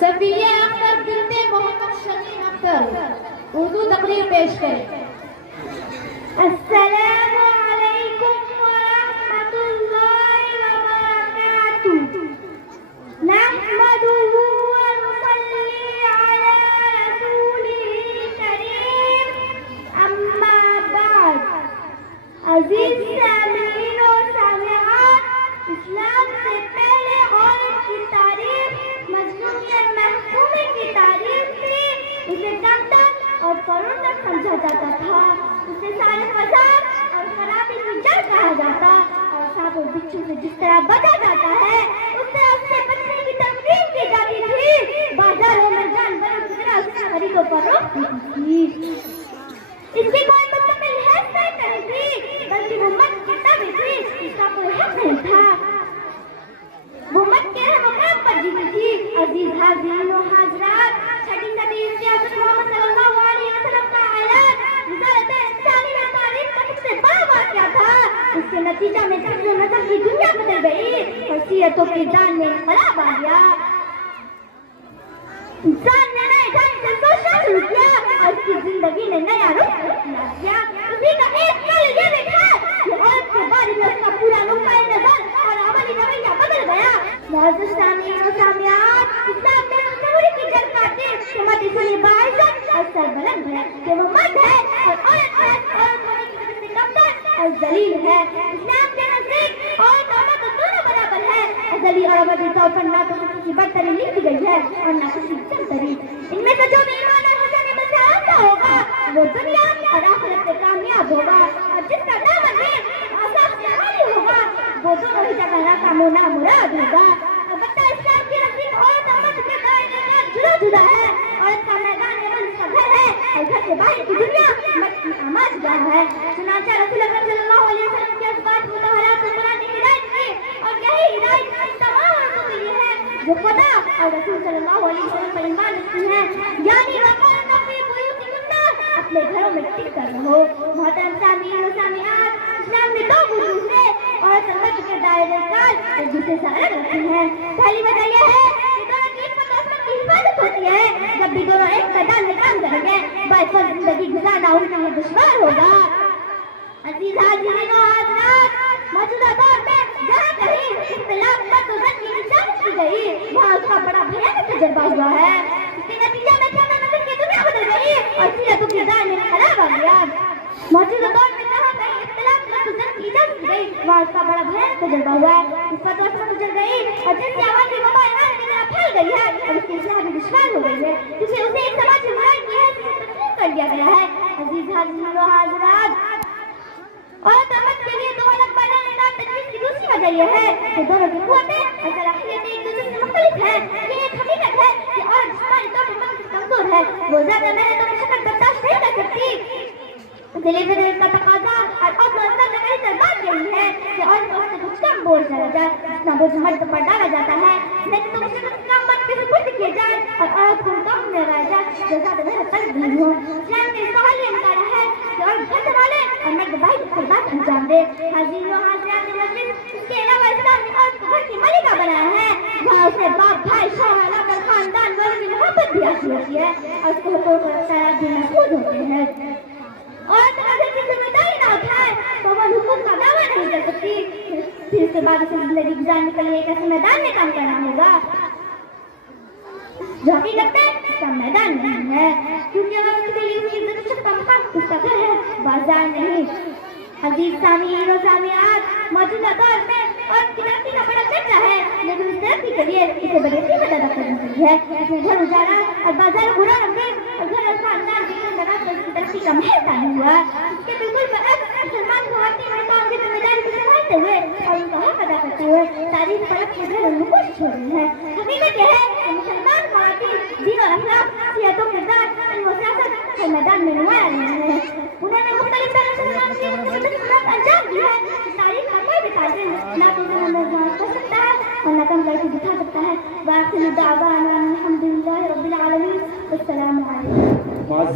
صفیہ اختر بنت محمد شمیم اختر اردو تقریر پیش کریں۔ السلام علیکم ورحمۃ اللہ وبرکاتہ۔ نحمده ونصلی علی رسولہ الکریم، اما بعد۔ عزیز سامعین و سامعات، اسلام سے پہلے عورت کی تعریف مظلوم یا محکوم کی تعریف تھی۔ اسے کمتر اور فروخت سمجھا جاتا تھا، اسے سارے فساد اور خرابی کی جڑ کہا جاتا، اور سانپ اور بچھو سے جس طرح بچا جاتا ہے اس سے بچنے کی تنقید کی جاتی تھی۔ بازاروں میں جانوروں کی طرح اس کی خرید و فروخت ہوتی تھی۔ اس کی کوئی مکمل حیثیت نہیں تھی، بلکہ وہ مت کی طبع تھی، اس کا کوئی حق نہیں تھا، وہ مت کے مقام پر جیتی تھی۔ عزیز حاضرین و حاضرات، چھٹی صدی عیسوی حضرت محمد صلی اللہ علیہ وسلم کا اعلان وزارت انسانی و تاریخ کا سب سے بڑا واقعہ تھا۔ اس کے نتیجہ میں طرز و نسل کی دنیا بدل گئی اور سیرت و کردار میں انقلاب آ گیا۔ انسان نے نئے ڈھنگ سے سوچنا شروع کیا اور اس کی زندگی نے نیا رخ اختیار کیا۔ اسی کا ایک پل یہ بھی تھا کہ عورت کے بارے میں اس کا پورا نقطۂ نظر اور عملی رویہ بدل گیا۔ معزز سامعین و سامعات، اسلام میں تصور کی جڑ کاٹے کہ مرد اس لیے باعزت اور سربلند ہے کہ وہ مرد ہے اور عورت ہے، عورت ہونے کی وجہ سے کمتر اور ذلیل ہے۔ اسلام کے نزدیک عورت اور مرد دونوں برابر ہے۔ ازلی اور ابدی طور پر نہ تو کسی کی برتری لکھی گئی ہے اور نہ کسی کی کمتری۔ ان میں سے جو بھی ایمان اور حسن عمل سے آتا ہوگا وہ دنیا اور آخرت سے کامیاب ہوگا، اور جس کا دامن ہے آسان سے خالی ہوگا وہ دونوں ہی جگہ ناکام و نامراد ہوگا۔ البتہ اسلام کی نزدیک عورت اور مرد کے دائرے جدا جدا ہے۔ عورت کا میدان عمل اس کا گھر ہے اور گھر سے باہر کی دنیا مرد کی آماج گاہ ہے۔ چنانچہ رسول اللہ صلی اللہ علیہ وسلم کے ازواج مطہرات کو قرآن نے ہدایت کی، اور یہی ہدایت تمام عورتوں کے لیے ہے جو خدا اور رسول صلی اللہ علیہ وسلم پر ایمان رکھتی ہیں، یعنی وقارن فی بیوتکن، اپنے گھروں میں ٹک کر رہو۔ محترم سامعین و سامعات، اسلام میں دو وجوہ سے عورت اور مرد کے دائرے کار ایک دوسرے سے الگ رکھتے ہیں۔ پہلی وجہ یہ ہے کہ دونوں کی عصمت و عصمت کی حفاظت ہوتی ہے۔ جب بھی دونوں ایک میدان میں کام کریں گے باعث زندگی گزارنا ان کے لیے دشوار ہوگا۔ عزیز حاضرین و حاضرات، موجودہ دور میں جہاں کہیں اختلاف مرد و زن کی نشانی کی گئی وہاں اس کا بڑا بھیانک تجربہ ہوا ہے۔ اس کے نتیجے میں چند نسل کی دنیا بدل گئی اور سیرت و کردار میں انقلاب آ گیا۔ موجودہ دور میں جہاں کہیں اختلاف مرد و زن کی اجازت کی گئی وہاں اس کا بڑا بھیانک تجربہ ہوا ہے۔ اس پر عصمت اجڑ گئی اور جن کی آواز وبا ایران کی طرح پھیل گئی ہے اور اس کی اصلاح بھی دشوار ہو گئی ہے، کیونکہ اسے ایک سماجی برائی کی حیثیت سے تسلیم کر دیا گیا ہے۔ عزیز حاضرین و حاضرات، عورت اور مرد کے لیے دو الگ میدان نظام تجویز کی دوسری وجہ یہ ہے کہ دونوں کی قوتیں اور صلاحیتیں ایک دوسرے سے مختلف ہیں۔ یہ ایک حقیقت ہے کہ عورت جسمانی طور پر مرد سے کمزور ہے، وہ زیادہ محنت اور مشقت برداشت نہیں کر سکتی۔ اس لیے فطرت کا تقاضا اور عقل و انداز کا اس بات یہی ہے کہ عورت کو سے کچھ کم بوجھ ڈالا جائے، جتنا بوجھ مرد پر ڈالا جاتا ہے، لیکن تو مشقت کم مرد کے سپرد کیے جائے اور عورت کو کم میں رہ جائے جو زیادہ محنت کر رہی ہو۔ اسلام نے سوال یہ نکالا ہے کہ عورت گھر سنبھالے اور مرد باہر کی خدمات انجام دے۔ حاضرین و حاضرات مجلس، اس کے علاوہ اسلام نے عورت کو گھر کی ملکہ بنایا ہے، جہاں اسے باپ، بھائی، شوہر، نوکر، خاندان والوں کی محبت بھی حاصل ہوتی ہے اور اس کو حقوق اور اختیارات بھی محفوظ ہوتے ہیں۔ عورت اگر گھر کی ذمہ داری نہ اٹھائے تو وہ حقوق کا دعویٰ نہیں کر سکتی، پھر اس کے بعد اسے زندگی گزارنے کے لیے ایک ایسے میدان میں کام کرنا ہوگا جو حقیقت میں اس کا میدان نہیں ہے، کیونکہ عورت کے لیے اس کی عزت کا مقام اس کا گھر ہے، بازار نہیں۔ عزیز سامعین و سامعات، موجودہ دور میں عورت کی ترقی کا بڑا چرچا ہے، لیکن اس ترقی کے لیے اسے بڑی قیمت ادا کرنی پڑی ہے۔ اس نے گھر اجاڑا اور بازار برا رکھے اور گھر اور خاندان کی لگا کر اس کی ترقی کا محل تعلیم ہوا۔ اس کے بالکل برعکس مسلمان خواتین اور قوم کی ذمہ داری کو سنبھالتے ہوئے اور ان کا حق ادا کرتے ہوئے تاریخ پر اپنے گھر اور نقوش چھوڑ رہی ہے۔ حقیقت یہ ہے کہ مسلمان خواتین دین اور اخلاق، سیرت و کردار، علم و سیاست ہر میدان میں نمایاں رہی ہیں۔ انہوں نے مختلف طرح سے انجام دی ہے۔ تاریخ کا کوئی بھی قاتل نہ تو انہوں نے جان کر سکتا ہے اور نہ کم کر کے دکھا سکتا ہے۔ وآخر دعوانا الحمدللہ رب العالمین، السلام علیکم۔